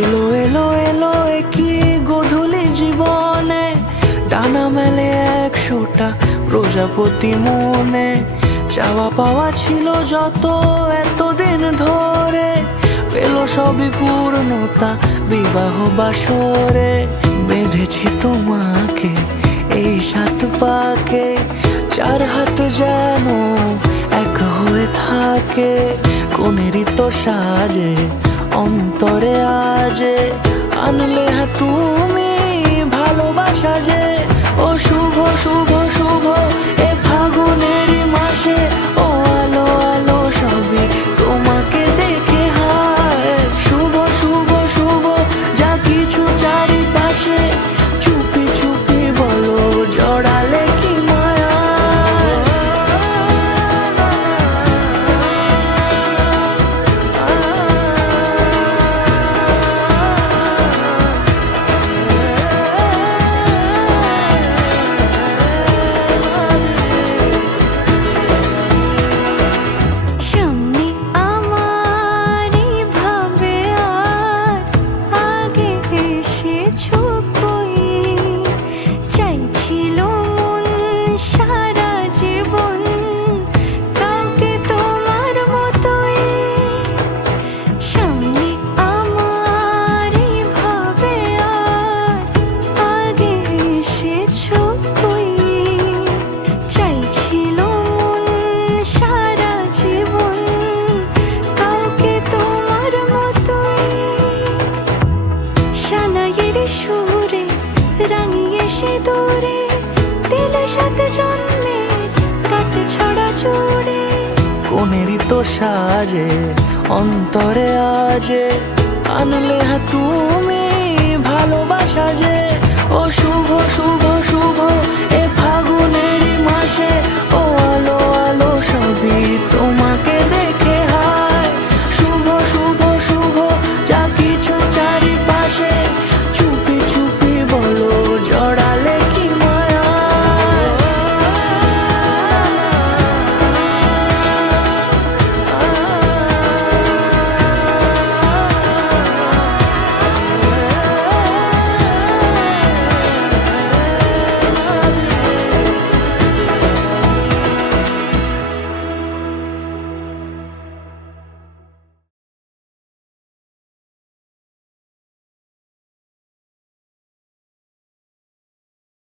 এলো এলো এলো কি গোধূলি জীবনে, ডানা মেলে 100টা প্রজাপতি মনে। চাওয়া পাওয়া ছিল যত এতদিন ধরে, পেল সবই পূর্ণতা বিবাহ বাসরে। বেঁধেছি তোমাকে এই 7 পাকে, 4 হাত যেন এক হয়ে থাকে। কোনেরই তো সাজে অন্তরে আজে, আনলে তুমি ভালোবাসা যে। ও শুভ শুভ শুভ এ ফাগুনেরই মাসে, ও আলো আলো সবই তোমাকে দেখে হায়। শুভ শুভ শুভ যা কিছু চারিপাশে, চুপি চুপি বলো জড়ালে কি মায়া। সুরে রাঙিয়ে সে দূরে, দিলে 7 জন্মের কাট ছড়া জুড়ে। কোনেরই তো সাজে অন্তরে আজে, আনলে তুমি ভালোবাসা যে। ও শুভ শুভ